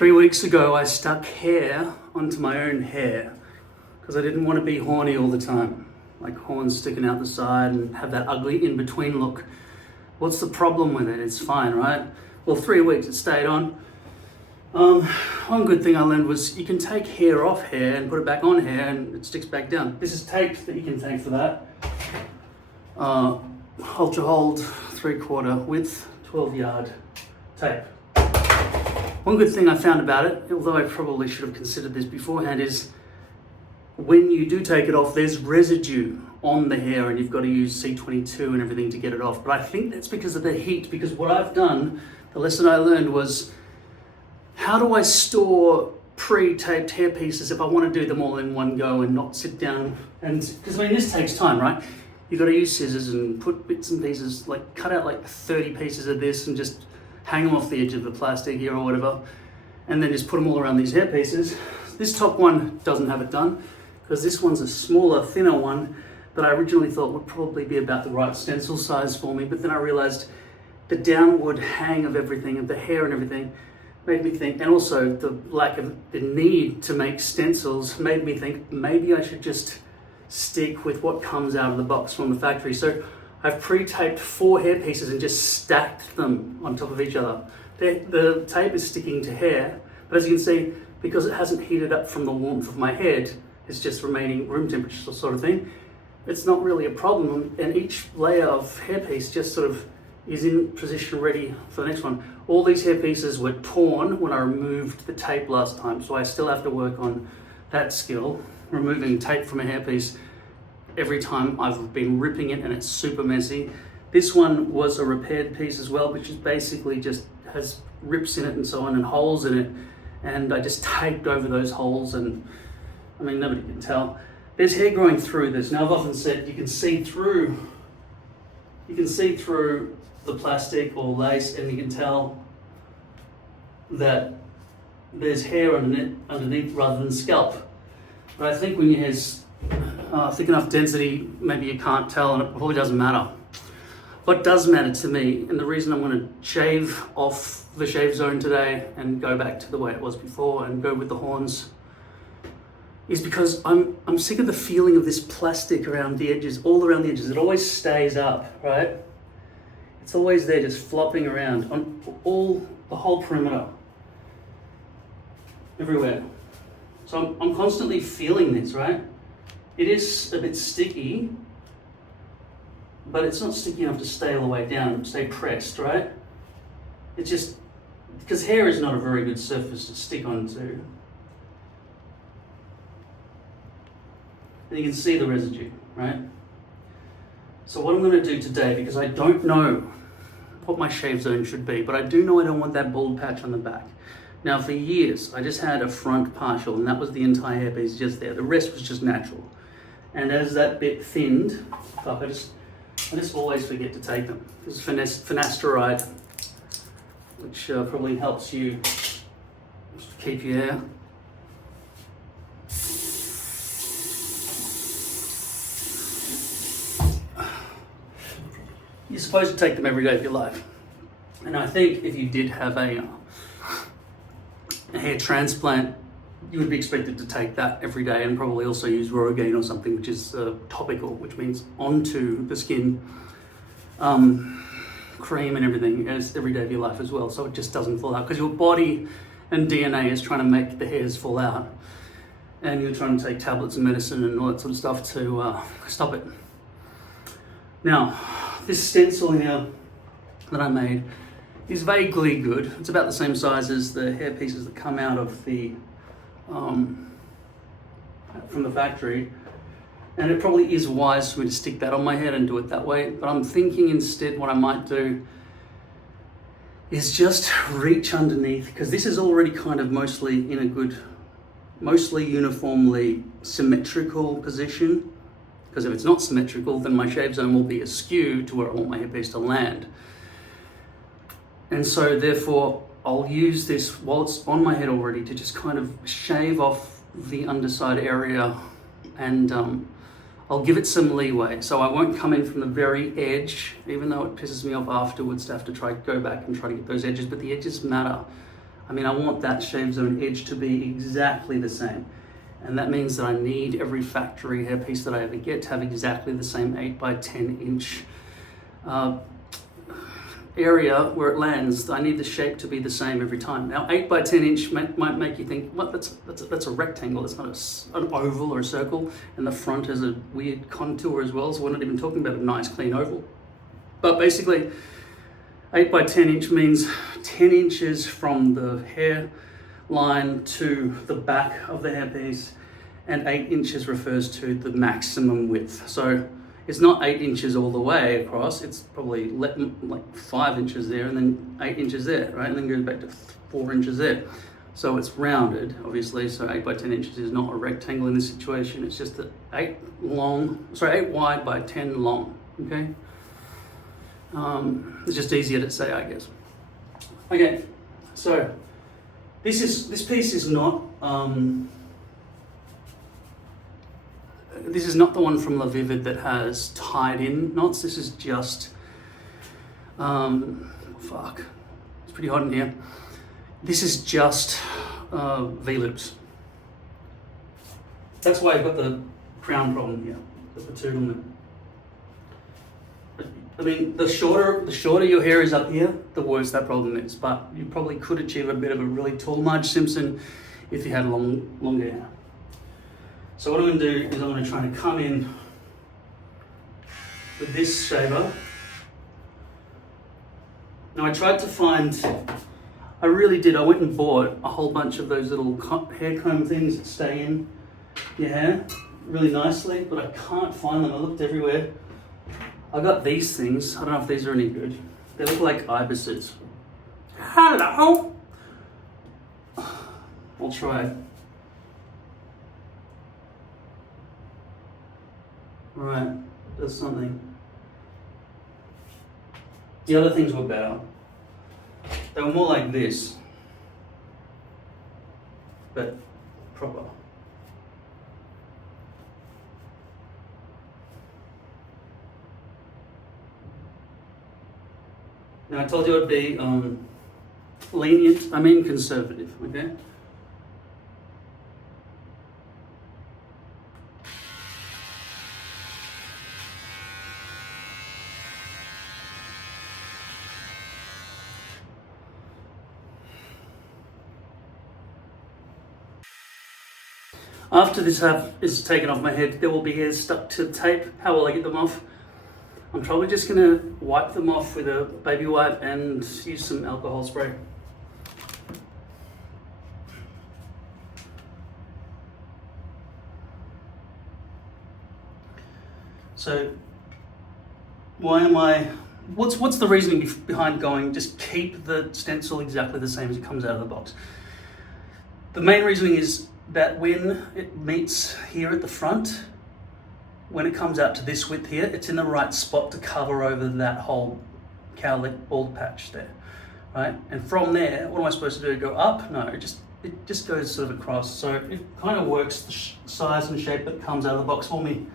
3 weeks ago, I stuck hair onto my own hair because I didn't want to be horny all the time, like horns sticking out the side and have that ugly in-between look. What's the problem with it? It's fine, right? Well, 3 weeks it stayed on. One good thing I learned was you can take hair off hair and put it back on hair and it sticks back down. This is tape that you can take for that. Ultra hold 3/4 width, 12-yard tape. One good thing I found about it, although I probably should have considered this beforehand, is when you do take it off, there's residue on the hair and you've got to use C22 and everything to get it off. But I think that's because of the heat, because what I've done, the lesson I learned was, how do I store pre-taped hair pieces if I want to do them all in one go and not sit down? And because I mean, this takes time, right? You've got to use scissors and put bits and pieces, like cut out like 30 pieces of this and just hang them off the edge of the plastic here or whatever, and then just put them all around these hair pieces. This top one doesn't have it done because this one's a smaller, thinner one that I originally thought would probably be about the right stencil size for me, but then I realized the downward hang of everything, of the hair and everything, made me think, and also the lack of the need to make stencils made me think maybe I should just stick with what comes out of the box from the factory. So I've pre-taped 4 hair pieces and just stacked them on top of each other. The tape is sticking to hair, but as you can see, because it hasn't heated up from the warmth of my head, it's just remaining room temperature sort of thing. It's not really a problem, and each layer of hairpiece just sort of is in position ready for the next one. All these hair pieces were torn when I removed the tape last time, so I still have to work on that skill, removing tape from a hairpiece every time. I've been ripping it and it's super messy. This one was a repaired piece as well, which is basically just has rips in it and so on and holes in it, and I just taped over those holes, and I mean, nobody can tell. There's hair growing through this. Now I've often said you can see through the plastic or lace, and you can tell that there's hair underneath rather than scalp. But I think when your hair's thick enough density, maybe you can't tell, and it probably doesn't matter. What does matter to me, and the reason I'm going to shave off the shave zone today and go back to the way it was before and go with the horns, is because I'm sick of the feeling of this plastic around the edges, all around the edges. It always stays up, right? It's always there, just flopping around on the whole perimeter, everywhere. So I'm constantly feeling this, right? It is a bit sticky, but it's not sticky enough to stay all the way down, stay pressed, right? It's just, because hair is not a very good surface to stick onto. And you can see the residue, right? So what I'm going to do today, because I don't know what my shave zone should be, but I do know I don't want that bald patch on the back. Now for years, I just had a front partial, and that was the entire hairpiece just there. The rest was just natural. And as that bit thinned, I just always forget to take them. This is finasteride, which probably helps you keep your hair. You're supposed to take them every day of your life. And I think if you did have a hair transplant, you would be expected to take that every day, and probably also use Rogaine or something, which is topical, which means onto the skin, cream and everything as every day of your life as well, so it just doesn't fall out, because your body and DNA is trying to make the hairs fall out, and you're trying to take tablets and medicine and all that sort of stuff to stop it. Now, this stencil here that I made is vaguely good. It's about the same size as the hair pieces that come out of the from the factory, and it probably is wise for me to stick that on my head and do it that way, but I'm thinking instead what I might do is just reach underneath, because this is already kind of mostly in a good, mostly uniformly symmetrical position, because if it's not symmetrical, then my shave zone will be askew to where I want my hairpiece to land. And so therefore, I'll use this while it's on my head already to just kind of shave off the underside area, and I'll give it some leeway. So I won't come in from the very edge, even though it pisses me off afterwards to have to go back and try to get those edges, but the edges matter. I mean, I want that shave zone edge to be exactly the same. And that means that I need every factory hairpiece that I ever get to have exactly the same 8 by 10 inch area where it lands. I need the shape to be the same every time. Now, 8 by 10 inch might make you think, what? That's a rectangle. It's not an oval or a circle. And the front has a weird contour as well. So we're not even talking about a nice clean oval. But basically, 8 by 10 inch means 10 inches from the hair line to the back of the hairpiece, and 8 inches refers to the maximum width. So it's not 8 inches all the way across, it's probably like 5 inches there and then 8 inches there, right? And then goes back to 4 inches there. So it's rounded, obviously, so 8 by 10 inches is not a rectangle in this situation, it's just 8 wide by 10 long, okay? It's just easier to say, I guess. Okay, so this piece is not this is not the one from La Vivid that has tied in knots. This is just fuck, it's pretty hot in here. This is just V-loops. That's why I've got the crown problem here, the paternal. I mean, the shorter your hair is up here, the worse that problem is. But you probably could achieve a bit of a really tall Marge Simpson if you had longer hair. So what I'm going to do is I'm going to try to come in with this shaver. Now I tried to find, I really did, I went and bought a whole bunch of those little hair comb things that stay in your hair really nicely, but I can't find them. I looked everywhere. I got these things. I don't know if these are any good. They look like ibises. Hello! I'll try. Right, does something. The other things were better. They were more like this, but proper. Now I told you I'd be lenient, I mean conservative, okay? After this is taken off my head, there will be hairs stuck to tape. How will I get them off? I'm probably just going to wipe them off with a baby wipe and use some alcohol spray. So, what's the reasoning behind going, just keep the stencil exactly the same as it comes out of the box? The main reasoning is that when it meets here at the front, when it comes out to this width here, it's in the right spot to cover over that whole cowlick bald patch there, right? And from there, what am I supposed to do? Go up? No, it just goes sort of across. So it kind of works the size and shape that comes out of the box for me.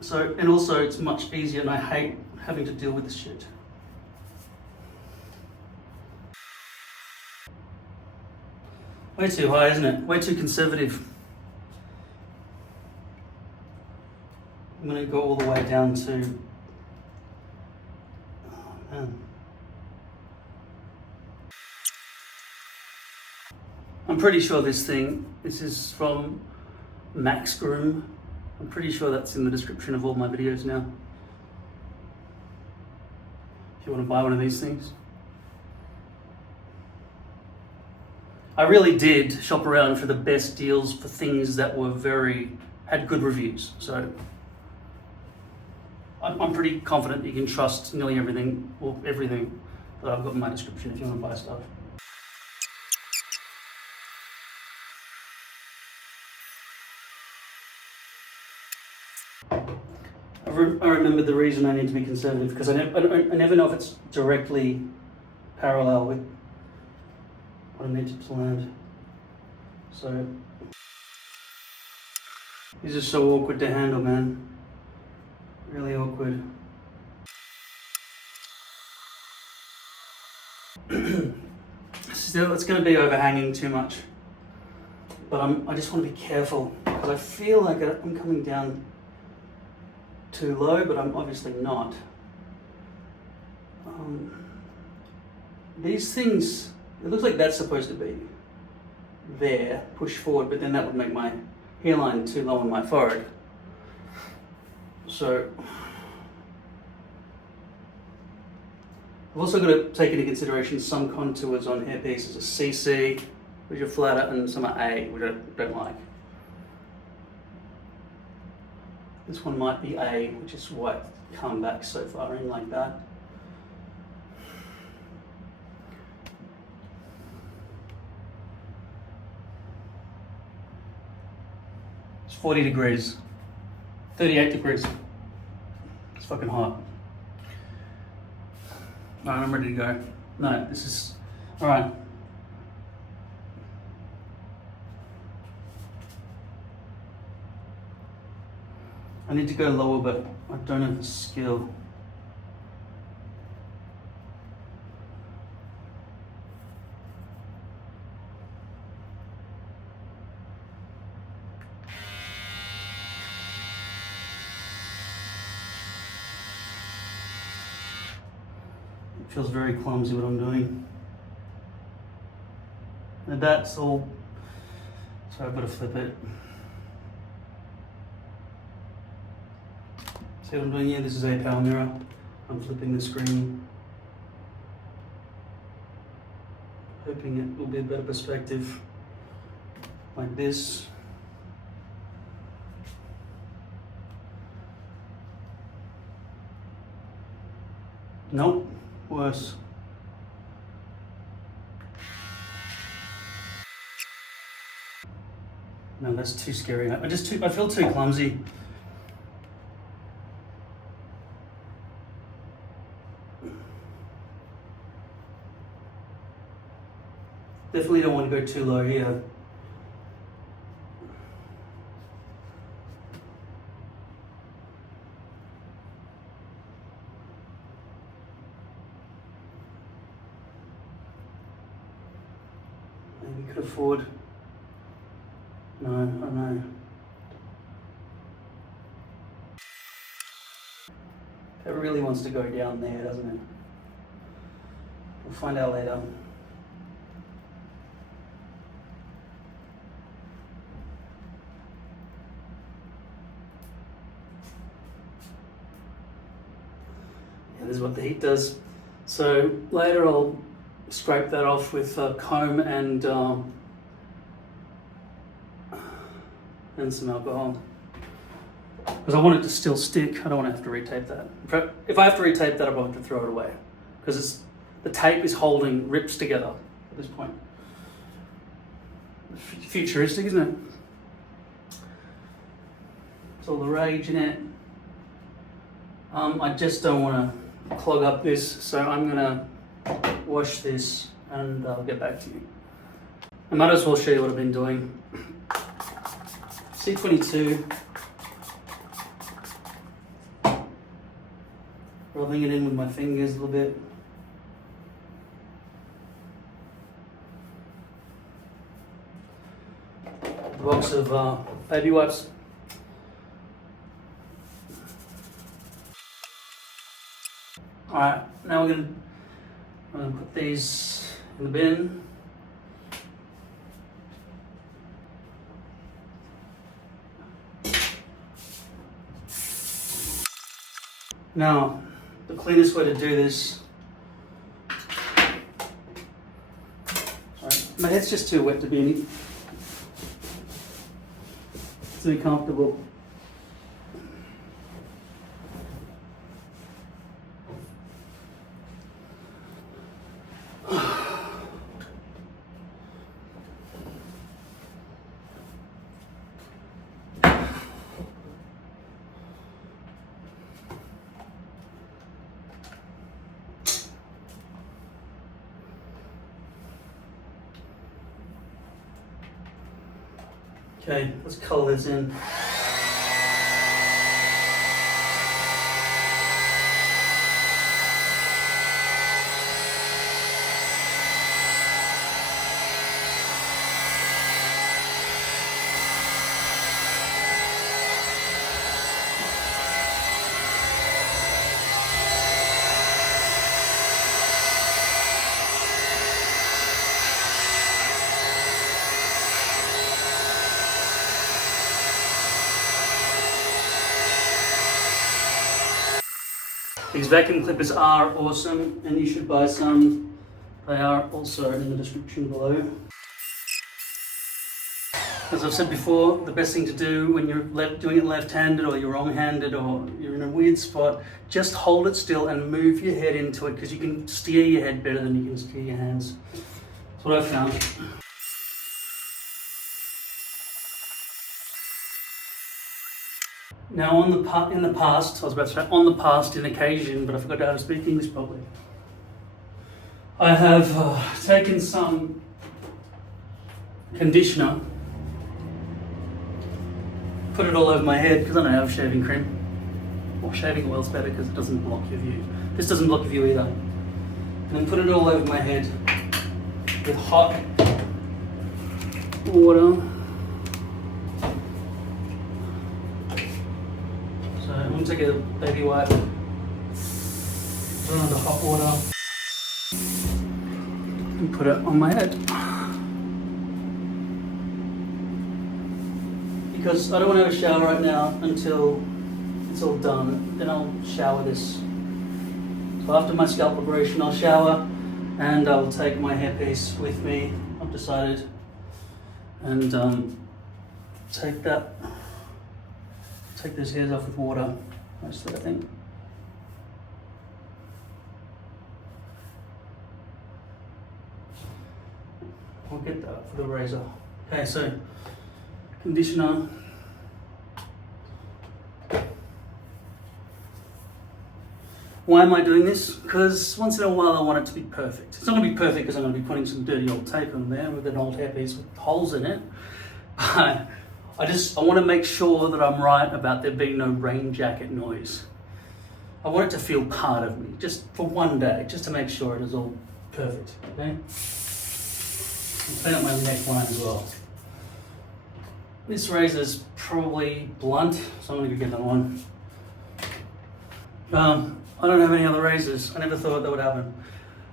So, and also it's much easier, and I hate having to deal with this shit. Way too high, isn't it? Way too conservative. I'm going to go all the way down to, oh man. I'm pretty sure this is from Max Groom. I'm pretty sure that's in the description of all my videos now. If you want to buy one of these things. I really did shop around for the best deals for things that were had good reviews. So I'm pretty confident you can trust nearly everything that I've got in my description if you want to buy stuff. I remember the reason I need to be conservative, because I never know if it's directly parallel with what I need to land. So these are so awkward to handle, man. Really awkward. Still, it's going to be overhanging too much. But I just want to be careful because I feel like I'm coming down too low, but I'm obviously not. These things, it looks like that's supposed to be there, push forward, but then that would make my hairline too low on my forehead. So I've also got to take into consideration some contours on hairpieces, a CC, which are flatter, and some are A, which I don't like. This one might be A, which is why it's come back so far in like that. It's 40 degrees, 38 degrees. It's fucking hot. All right, I'm ready to go. No, this is, all right. I need to go lower, but I don't have the skill. It feels very clumsy what I'm doing. And that's all, so I've got to flip it. See what I'm doing here? This is a power mirror. I'm flipping the screen, hoping it will be a better perspective, like this. Nope, worse. No, that's too scary. I feel too clumsy. Definitely don't want to go too low here. Maybe could afford. No, I don't know. It really wants to go down there, doesn't it? We'll find out later. This is what the heat does. So later I'll scrape that off with a comb and some alcohol. Because I want it to still stick. I don't want to have to retape that. If I have to retape that, I'll probably have to throw it away. Because the tape is holding rips together at this point. Futuristic, isn't it? It's all the rage in it. I just don't want to clog up this, so I'm gonna wash this and I'll get back to you. I might as well show you what I've been doing. C22, rubbing it in with my fingers a little bit. A box of baby wipes. Alright, now I'm gonna put these in the bin. Now, the cleanest way to do this, sorry, my head's just too wet to be too comfortable. Okay, let's color this in. These vacuum clippers are awesome and you should buy some. They are also in the description below. As I've said before, the best thing to do when you're doing it left-handed or you're wrong-handed or you're in a weird spot, just hold it still and move your head into it, because you can steer your head better than you can steer your hands. That's what I've found. Now in the past, I was about to say on the past in occasion, but I forgot how to speak English properly. I have taken some conditioner, put it all over my head because I don't have shaving cream. Or shaving oil's better because it doesn't block your view. This doesn't block your view either. And then put it all over my head with hot water. So I'm going to take a baby wipe, put it under hot water, and put it on my head. Because I don't want to have a shower right now until it's all done. Then I'll shower this. So after my scalp preparation, I'll shower and I'll take my hairpiece with me, I've decided, and take those hairs off with water, mostly I think. I'll get that for the razor. Okay, so conditioner. Why am I doing this? Because once in a while I want it to be perfect. It's not going to be perfect because I'm going to be putting some dirty old tape on there with an old hairpiece with holes in it. But I want to make sure that I'm right about there being no rain jacket noise. I want it to feel part of me, just for one day, just to make sure it is all perfect. Okay? I'll clean up my neckline as well. This razor's probably blunt, so I'm going to go get another one. I don't have any other razors. I never thought that would happen.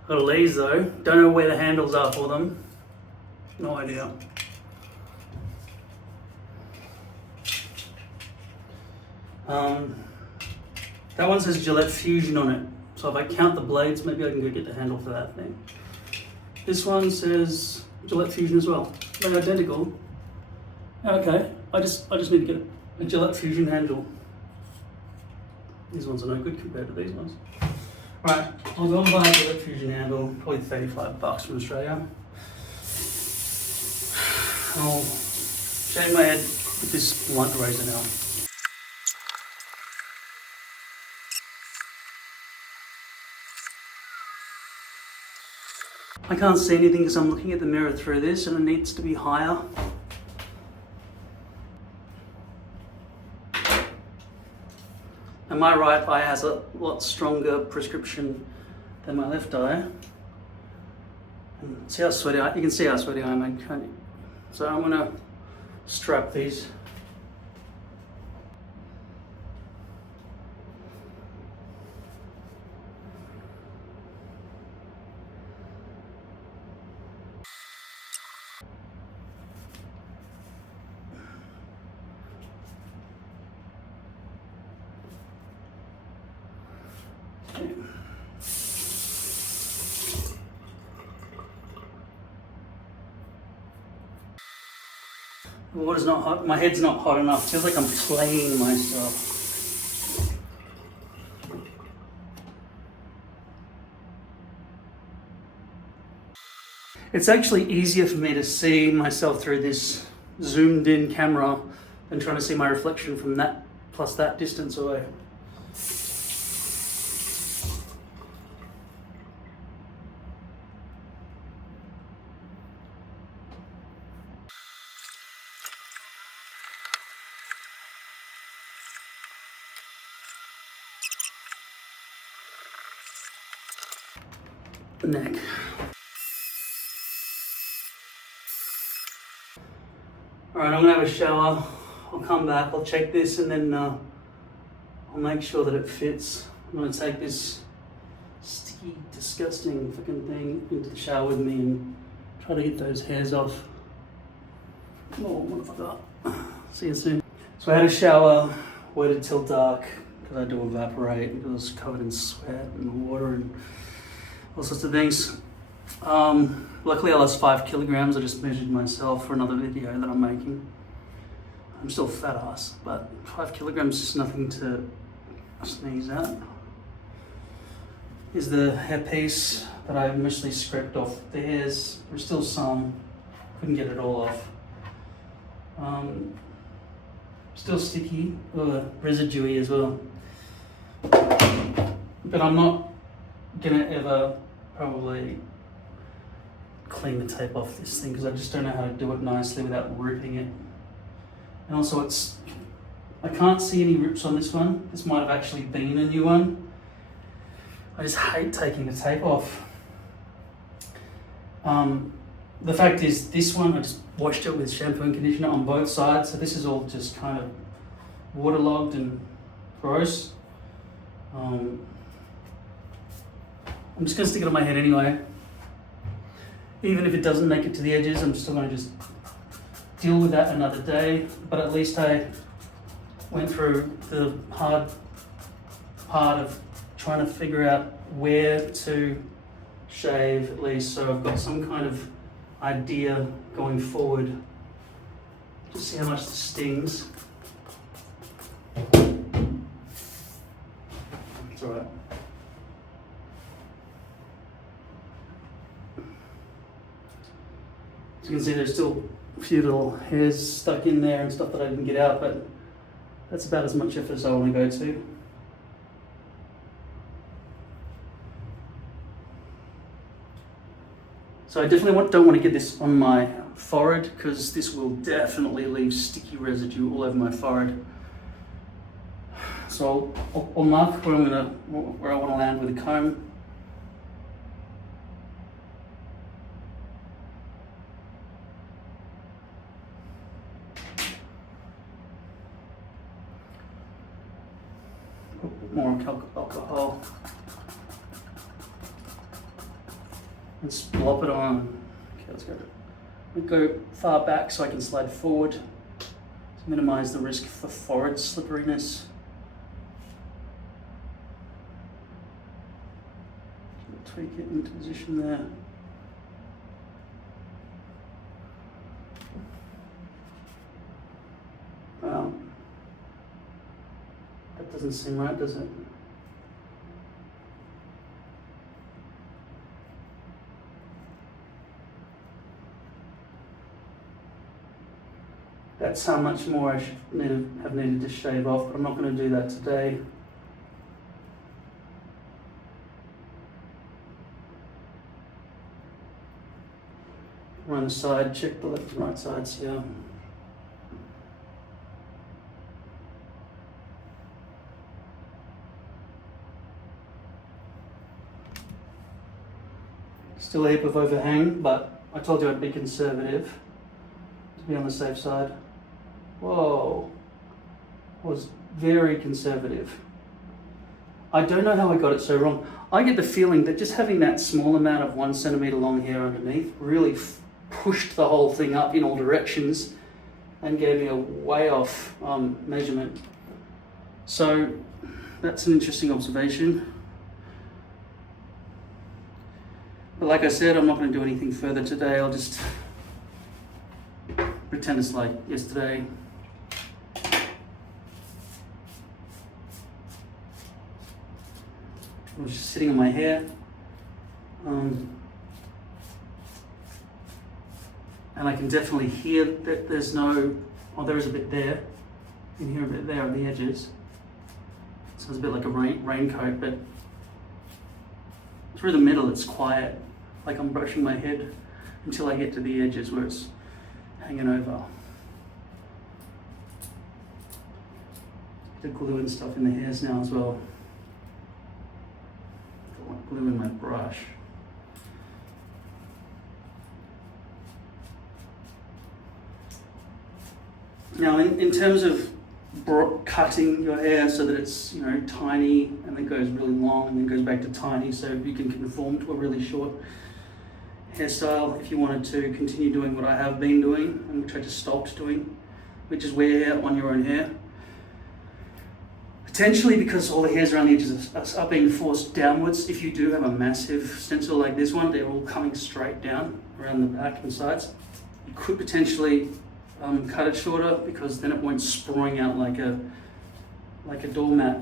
I've got a these though. Don't know where the handles are for them. No idea. That one says Gillette Fusion on it. So if I count the blades, maybe I can go get the handle for that thing. This one says Gillette Fusion as well. They're identical. Okay, I just need to get a Gillette Fusion handle. These ones are no good compared to these ones. Right, I'll go and buy a Gillette Fusion handle, probably $35 from Australia. I'll shave my head with this blunt razor now. I can't see anything because I'm looking at the mirror through this and it needs to be higher. And my right eye has a lot stronger prescription than my left eye. And see how sweaty you can see how sweaty I am, can't you? So I'm gonna strap these. The water's not hot, my head's not hot enough. It feels like I'm playing myself. It's actually easier for me to see myself through this zoomed in camera than trying to see my reflection from that plus that distance away. Neck. Alright, I'm gonna have a shower. I'll come back, I'll check this, and then I'll make sure that it fits. I'm gonna take this sticky, disgusting fucking thing into the shower with me and try to get those hairs off. Oh, what have I got? See you soon. So I had a shower, waited till dark, because I do evaporate. It was covered in sweat and water and all sorts of things. Luckily I lost 5 kilograms. I just measured myself for another video that I'm making. I'm still fat ass, but 5 kilograms is nothing to sneeze at. Here's the hairpiece that I mostly scraped off the hairs. There's still some, couldn't get it all off. Still sticky, residuey as well. But I'm not gonna ever probably clean the tape off this thing because I just don't know how to do it nicely without ripping it. And also I can't see any rips on this one. This might have actually been a new one. I just hate taking the tape off. The fact is, this one, I just washed it with shampoo and conditioner on both sides, so this is all just kind of waterlogged and gross. I'm just gonna stick it on my head anyway. Even if it doesn't make it to the edges, I'm still gonna just deal with that another day, but at least I went through the hard part of trying to figure out where to shave at least, so I've got some kind of idea going forward. Just see how much this stings. It's alright. As you can see, there's still a few little hairs stuck in there and stuff that I didn't get out, but that's about as much effort as I want to go to. So I definitely don't want to get this on my forehead because this will definitely leave sticky residue all over my forehead. So I'll mark where I want to land with a comb. Put more alcohol. And splop it on. Okay, let's go. We'll go far back so I can slide forward to minimize the risk for forehead slipperiness. Tweak it into position there. Wow. That doesn't seem right, does it? That's how much more I should have needed to shave off, but I'm not going to do that today. Run the side, check the left and right sides here. Still a heap of overhang, but I told you I'd be conservative to be on the safe side. Whoa, was very conservative. I don't know how I got it so wrong. I get the feeling that just having that small amount of 1 centimeter long hair underneath really pushed the whole thing up in all directions and gave me a way off measurement. So that's an interesting observation. But like I said, I'm not going to do anything further today. I'll just pretend it's like yesterday. I was just sitting on my hair. And I can definitely hear that there's no, oh, there is a bit there. You can hear a bit there on the edges. So it's a bit like a raincoat, but through the middle it's quiet. Like I'm brushing my head until I get to the edges where it's hanging over. Bit of glue and stuff in the hairs now as well. Got my glue in my brush. Now, in terms of cutting your hair so that it's, you know, tiny and then goes really long and then goes back to tiny, so you can conform to a really short hairstyle if you wanted to continue doing what I have been doing and which I just stopped doing, which is wear hair on your own hair. A Potentially because all the hairs around the edges are being forced downwards. If you do have a massive stencil like this one, they're all coming straight down around the back and sides. You could potentially cut it shorter because then it won't sprawling out like a doormat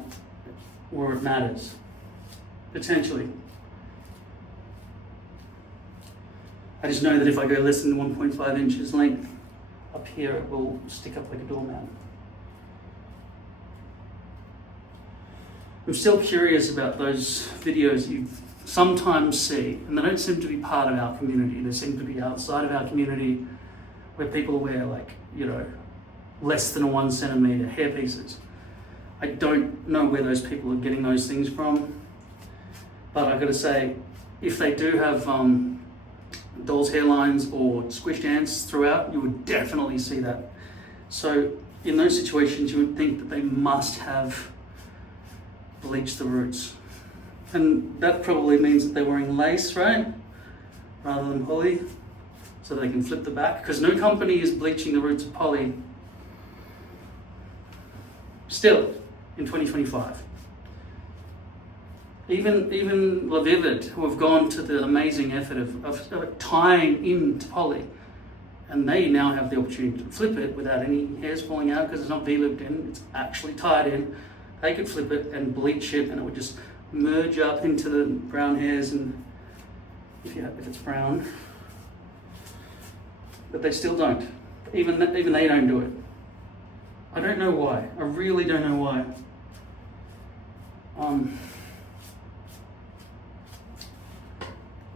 where it matters. Potentially. I just know that if I go less than 1.5 inches length up here, it will stick up like a doormat. I'm still curious about those videos you sometimes see, and they don't seem to be part of our community. They seem to be outside of our community, where people wear like, you know, less than a 1 centimeter hairpieces. I don't know where those people are getting those things from, but I've got to say, if they do have doll's hairlines or squished ants throughout, you would definitely see that. So in those situations, you would think that they must have bleached the roots. And that probably means that they're wearing lace, right? Rather than poly, so they can flip the back, because no company is bleaching the roots of poly still in 2025. Even La Vivid, who have gone to the amazing effort of tying into poly, and they now have the opportunity to flip it without any hairs falling out because it's not V-looped in, it's actually tied in. They could flip it and bleach it, and it would just merge up into the brown hairs, and if it's brown, but they still don't. Even they don't do it. I don't know why. I really don't know why.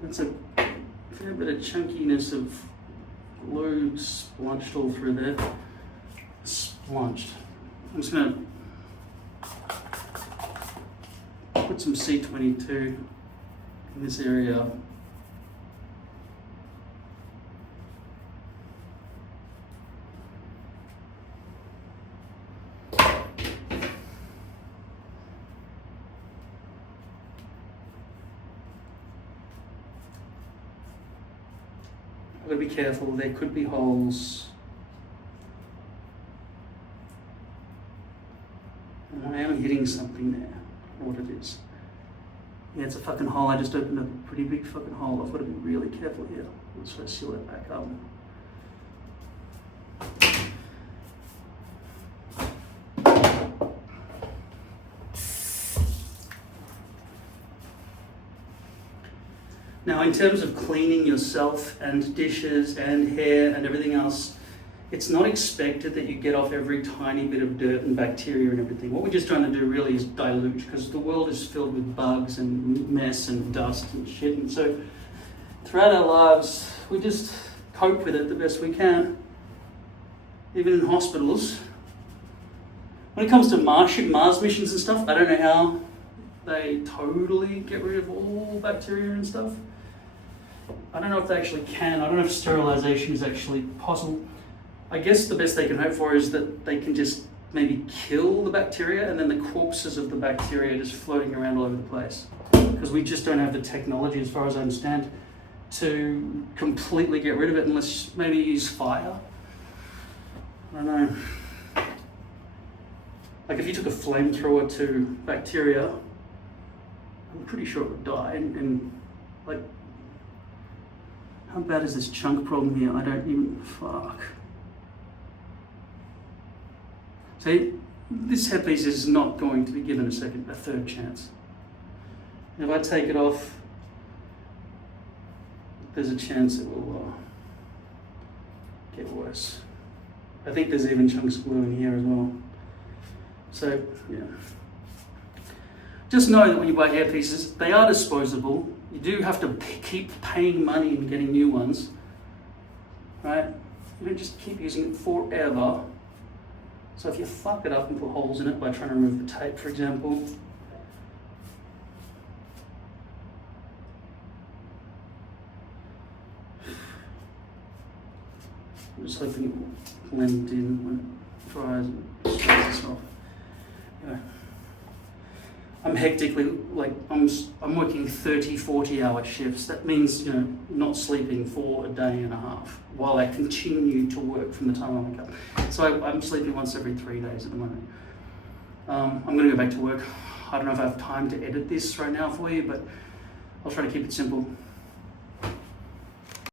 It's a fair bit of chunkiness of glue splonched all through there. Splonched. I'm just going to put some C22 in this area. I've got to be careful, there could be holes. And I am hitting something there. I don't know what it is. Yeah, it's a fucking hole. I just opened a pretty big fucking hole. I've got to be really careful here. Let's try to seal it back up. Now, in terms of cleaning yourself and dishes and hair and everything else, it's not expected that you get off every tiny bit of dirt and bacteria and everything. What we're just trying to do really is dilute, because the world is filled with bugs and mess and dust and shit. And so throughout our lives, we just cope with it the best we can. Even in hospitals. When it comes to Mars missions and stuff, I don't know how they totally get rid of all bacteria and stuff. I don't know if they actually can. I don't know if sterilization is actually possible. I guess the best they can hope for is that they can just maybe kill the bacteria, and then the corpses of the bacteria just floating around all over the place. Because we just don't have the technology, as far as I understand, to completely get rid of it unless maybe use fire. I don't know. Like if you took a flamethrower to bacteria, I'm pretty sure it would die. And like, how bad is this chunk problem here? I don't even, fuck. See, this hairpiece is not going to be given a third chance. If I take it off, there's a chance it will get worse. I think there's even chunks of glue in here as well. So, yeah. Just know that when you buy hairpieces, they are disposable. You do have to keep paying money and getting new ones, right? You don't just keep using it forever. So if you fuck it up and put holes in it by trying to remove the tape, for example, I'm just hoping it will blend in when it dries and sprays itself. Yeah. I'm hectically, like, I'm working 30, 40-hour shifts. That means, you know, not sleeping for a day and a half while I continue to work from the time I wake up. So I'm sleeping once every 3 days at the moment. I'm going to go back to work. I don't know if I have time to edit this right now for you, but I'll try to keep it simple.